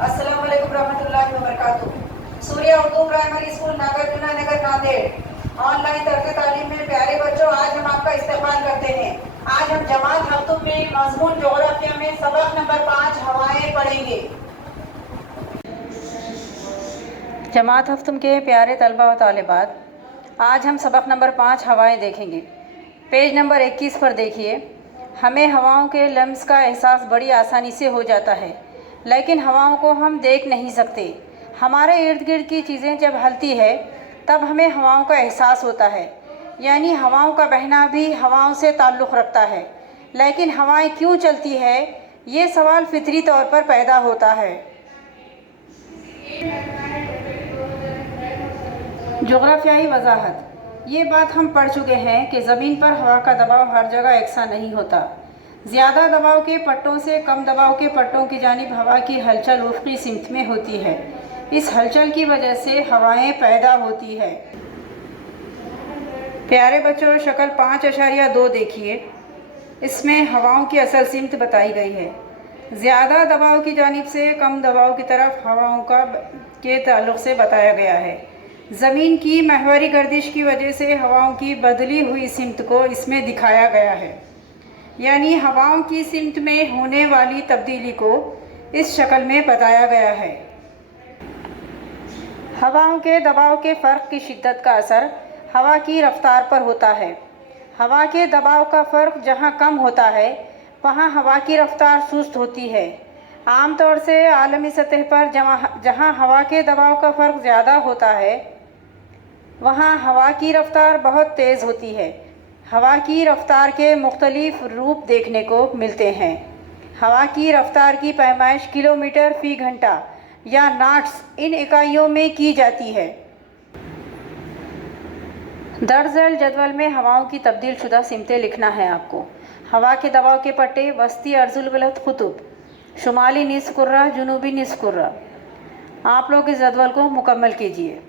अस्सलाम वालेकुम रहमतुल्लाहि व बरकातुहू। सूर्या उर्दू प्राइमरी स्कूल नागरजुना नगर नांदेड़। ऑनलाइन तर्ज तालीम में प्यारे बच्चों, आज हम आपका इस्तकबाल करते हैं। आज हम जमात हफ्तुम में मज़मून जोग्राफिया में सबक नंबर 5 हवाएं पढ़ेंगे। जमात हफ्तुम के प्यारे तलबा व तालिबात, आज हम सबक नंबर 5 हवाएं देखेंगे। पेज नंबर 21 पर देखिए। हमें हवाओं के लम्स का एहसास बड़ी आसानी से हो जाता है, लेकिन हवाओं को हम देख नहीं सकते। हमारे इर्द गिर्द की चीज़ें जब हलती है तब हमें हवाओं का एहसास होता है, यानी हवाओं का बहना भी हवाओं से ताल्लुक़ रखता है। लेकिन हवाएं क्यों चलती है, ये सवाल फितरी तौर पर पैदा होता है। जोग्राफियाई वजाहत। ये बात हम पढ़ चुके हैं कि ज़मीन पर हवा का दबाव हर जगह एकसा नहीं होता। ज़्यादा दबाव के पट्टों से कम दबाव के पट्टों की जानिब हवा की हलचल उफ़क़ी सिमत में होती है। इस हलचल की वजह से हवाएं पैदा होती है। प्यारे बच्चों, शक्ल 5.2 देखिए। इसमें हवाओं की असल सिमत बताई गई है। ज़्यादा दबाव की जानिब से कम दबाव की तरफ हवाओं के ताल्लुक़ से बताया गया है। ज़मीन की महवरी गर्दिश की वजह से हवाओं की बदली हुई सिमत को इसमें दिखाया गया है, यानी हवाओं की सिमत में होने वाली तब्दीली को इस शक्ल में बताया गया है। हवाओं के दबाव के फ़र्क की शिद्दत का असर हवा की रफ्तार पर होता है। हवा के दबाव का फ़र्क जहाँ कम होता है वहाँ हवा की रफ्तार सुस्त होती है। आम तौर से आलमी सतह पर जहाँ हवा के दबाव का फ़र्क ज़्यादा होता है वहाँ हवा की रफ्तार बहुत तेज़ होती है। हवा की रफ्तार के मुख्तलिफ रूप देखने को मिलते हैं। हवा की रफ्तार की पैमाइश किलोमीटर फ़ी घंटा या नॉट्स इन इकाइयों में की जाती है। दर्जल जदवल में हवाओं की तब्दील शुदा सिमतें लिखना है आपको। हवा के दबाव के पट्टे वस्ती अर्जुल बलद कुतुब, शुमाली निस्फ़ कुर्रा, जुनूबी निस्फ़ कुर्रा। आप लोग इस जदवल को मुकम्मल कीजिए।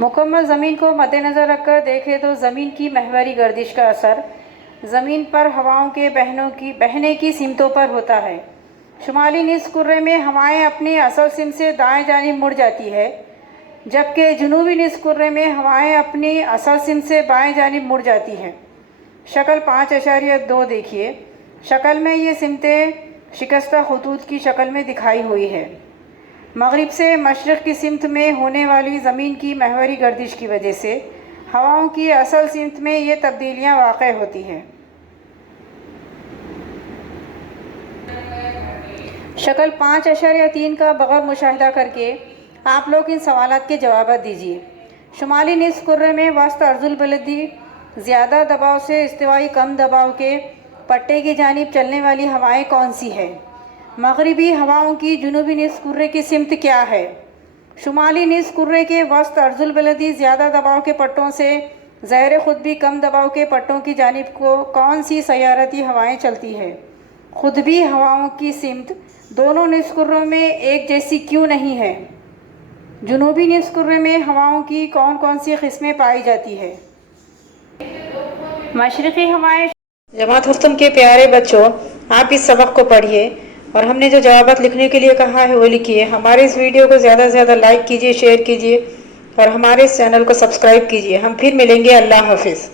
मुकम्मल ज़मीन को मद्देनज़र रखकर देखें तो ज़मीन की महवरी गर्दिश का असर ज़मीन पर हवाओं के बहने की सिमतों पर होता है। शुमाली निस्फ़ कुर्रे में हवाएं अपनी असल सिमत से दाएं जानिब मुड़ जाती है, जबकि जुनूबी निस्फ़ कुर्रे में हवाएं अपनी असल सिमत से बाएं जानिब मुड़ जाती हैं। शक्ल 5.2 देखिए। शक्ल में ये सिमतें शिकस्ता खतूत की शक्ल में दिखाई हुई है। मगरिब से मशरिक़ की सिमत में होने वाली ज़मीन की महवरी गर्दिश की वजह से हवाओं की असल सिमत में ये तब्दीलियाँ वाक़ई होती हैं। शक्ल 5.3 का बग़ौर मुशाहिदा करके आप लोग इन सवालात के जवाब दीजिए। शुमाली निस्फ़ कुर्रे में वस्त अर्जुल बलदी ज़्यादा दबाव से इस्तिवाई कम दबाव के पट्टे की जानिब चलने वाली हवाएं कौन सी है? मगरिबी हवाओं की जुनूबी निस्फ़ कुर्रे की सिमत क्या है? शुमाली निस्फ़ कुर्रे के वस्त अर्जुल बलदी ज़्यादा दबाव के पट्टों से ज़हर खुद भी कम दबाव के पट्टों की जानिब को कौन सी सयारती हवाएं चलती है? खुद भी हवाओं की सिमत दोनों निस्फ़ कुर्रों में एक जैसी क्यों नहीं है? जुनूबी निस्फ़ कुर्रे में हवाओं की कौन कौन सी किस्में पाई जाती है? मशरिक़ी हवाएं। जमात हफ्तुम के प्यारे बच्चों, आप इस सबक को पढ़िए और हमने जो जवाबात लिखने के लिए कहा है वो लिखिए। हमारे इस वीडियो को ज़्यादा से ज़्यादा लाइक कीजिए, शेयर कीजिए और हमारे इस चैनल को सब्सक्राइब कीजिए। हम फिर मिलेंगे। अल्लाह हाफिज़।